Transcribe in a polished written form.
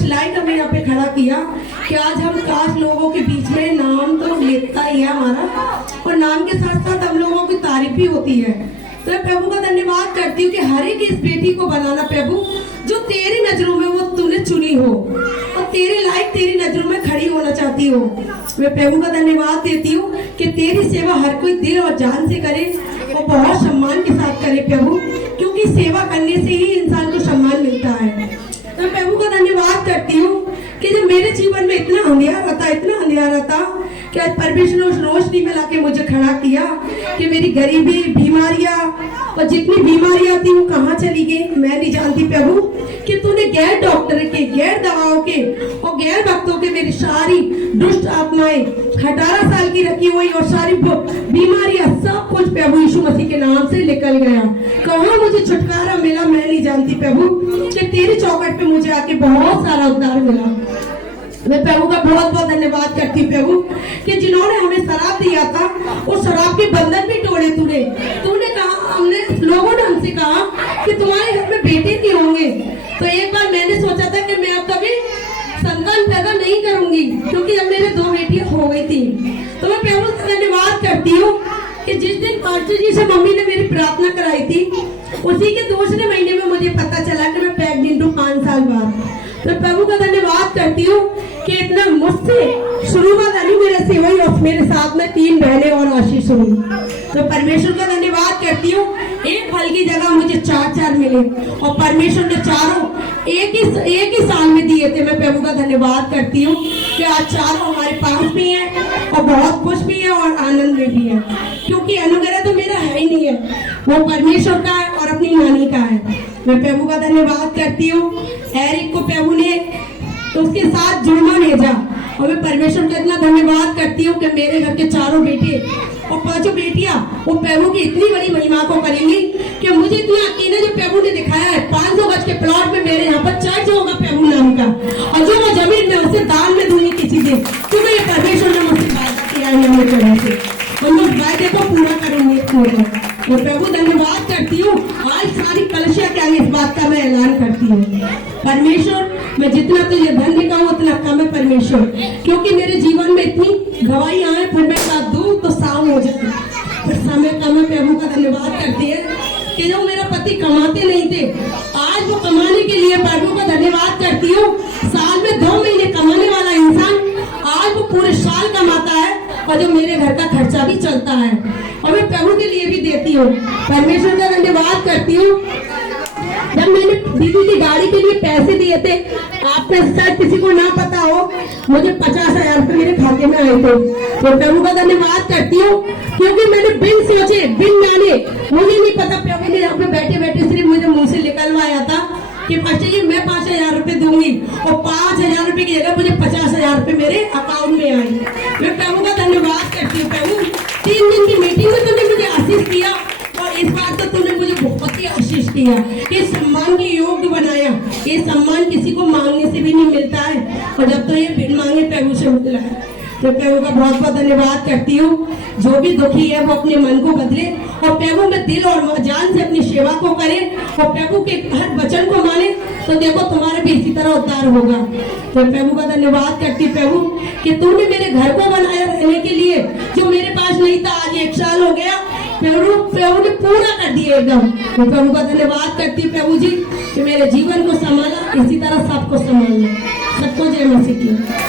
कुछ लाइन हमें यहाँ पे खड़ा किया कि आज हम काश लोगों के बीच में नाम तो लेता ही है हमारा, और नाम के साथ साथ हम लोगों की तारीफ भी होती है। तो मैं प्रभु का धन्यवाद करती हूँ कि हर एक इस बेटी को बनाना प्रभु जो तेरी नजरों में वो तूने चुनी हो और तेरे लायक तेरी नजरों में खड़ी होना चाहती हो। मैं प्रभु का धन्यवाद देती हूँ कि तेरी सेवा हर कोई दिल और जान से करे और बहुत सम्मान के साथ करे प्रभु, क्योंकि सेवा करने से ही इंसान को सम्मान मिलता है। तो मैं प्रभु का धन्यवाद करती हूँ कि जब मेरे जीवन में इतना अंधेरा था कि आज परमेश्वर ने उस रोशनी में लाके मुझे खड़ा किया कि मेरी गरीबी, बीमारियां और जितनी बीमारियां थी वो कहाँ चली गई मैं नहीं जानती प्रभु, कि तूने गैर डॉक्टर के, गैर दवाओं के और गैर भक्तों के मेरी सारी दुष्ट आत्माएं 18 साल की रखी हुई और सारी बीमारियां सब कुछ प्रभु यीशु मसीह के नाम से निकल गया। कहाँ मुझे छुटकारा मिला मैं नहीं जानती प्रभु, कि तेरी चौखट पे मुझे आके बहुत सारा उद्धार मिला। मैं प्रभु का बहुत बहुत धन्यवाद करती हूँ प्रभु कि जिन्होंने हमें शराब दिया था और शराब के बंधन भी तोड़े तूने कहा, हमने लोगों ने हमसे कहा कि तुम्हारे घर में बेटे नहीं होंगे। तो एक बार मैंने सोचा था कि मैं अब कभी संतान पैदा नहीं करूंगी, क्योंकि अब मेरे 2 बेटियां हो गई थी। तो मैं प्रभु का धन्यवाद करती हूँ कि जिस दिन पास्टर जी से मम्मी ने मेरी प्रार्थना कराई थी उसी के दूसरे महीने में मुझे पता चला कि मैं प्रेग्नेंट हूँ 5 साल बाद। तो प्रभु का धन्यवाद करती हूँ कि इतना मुझसे शुरुआत नहीं मेरे से हुई और मेरे साथ में 3 बहनें और आशीष हुई। तो परमेश्वर का धन्यवाद करती हूँ, एक फल की जगह मुझे 4 मिले और परमेश्वर ने चारों एक ही साल में दिए थे। मैं प्रभु का धन्यवाद करती हूँ कि आज चारों हमारे पास भी है और बहुत खुश भी है और आनंद में भी है, क्योंकि अनुग्रह तो मेरा है ही नहीं है, वो परमेश्वर का है और अपनी नानी का है। मैं प्रभु का धन्यवाद करती हूँ, एरिक को प्रभु ने तो उसके साथ जुड़वा भेजा और मैं परमेश्वर का इतना धन्यवाद करती हूँ कि मेरे घर के 4 बेटे और 5 बेटियां वो प्रभु की इतनी बड़ी महिमा को करेंगी कि मुझे इतना यकीन है जो प्रभु ने दिखाया है। 500 गज के प्लॉट में मेरे यहाँ पर चर्च होगा प्रभु नाम का, और जो मैं जमीन में उसे दान में दूंगी किसी दिन, क्योंकि ये परमेश्वर ने मुझसे वायदा किया है अपने तरह से, और मैं उस वायदे को पूरा करूंगी। मैं प्रभु धन्यवाद करती हूँ, आज सारी कलशिया के आगे इस बात का मैं ऐलान करती हूँ, परमेश्वर मैं जितना तुझे धन्य कहूँ उतना कम है परमेश्वर, क्योंकि मेरे जीवन में इतनी गवाहियां हैं, फिर मैं साथ दूं तो शाम हो जाए, पर समय कम है। प्रभु का धन्यवाद करती है कि जो मेरा पति कमाते नहीं थे आज वो कमाने के लिए प्रभु का धन्यवाद करती हूँ। साल में 2 महीने कमाने वाला इंसान आज वो पूरे साल कमाता है और जो मेरे घर का खर्चा भी चलता है और मैं प्रभु के लिए भी देती हूँ। परमेश्वर का धन्यवाद करती हूँ। जब मैंने दीदी की गाड़ी के लिए पैसे दिए थे, आपने शायद किसी को ना पता हो, मुझे 50,000 रुपए मेरे खाते में आए थे। तो प्रभु का धन्यवाद करती हूँ, क्योंकि मैंने बिन सोचे बिन जाने, मुझे नहीं पता प्रभु ने यहाँ पे बैठे बैठे सिर्फ मुझे मुंह से निकलवाया था कि पास्टर जी मैं 5,000 रुपए दूंगी, और 5,000 रुपए की जगह मुझे 50,000 रुपए मेरे अकाउंट में आए। मैं प्रभु का धन्यवाद करती हूँ। प्रभु 3 दिन की मीटिंग में तुमने मुझे आशीष किया और इस बार तो तुमने मुझे बहुत ही आशीष किया, ये सम्मान के योग्य बनाया। ये सम्मान किसी को मांगने से भी नहीं मिलता है, और जब तो ये बिन मांगे प्रभु से मिला है। तो प्रभु का बहुत बहुत धन्यवाद करती हूँ। जो भी दुखी है वो अपने मन को बदले और प्रभु में दिल और जान से अपनी सेवा को करे और प्रभु के हर वचन को माने, तो देखो तुम्हारा भी इसी तरह उद्धार होगा। तो प्रभु का धन्यवाद करती प्रभु कि तूने मेरे घर को बनाया रहने के लिए, जो मेरे पास नहीं था। आज 1 साल हो गया, प्रभु ने पूरा कर दिया एकदम। तो प्रभु का धन्यवाद करती प्रभु जी कि मेरे जीवन को संभाला, इसी तरह सबको संभालना। सबको जय मसीह की।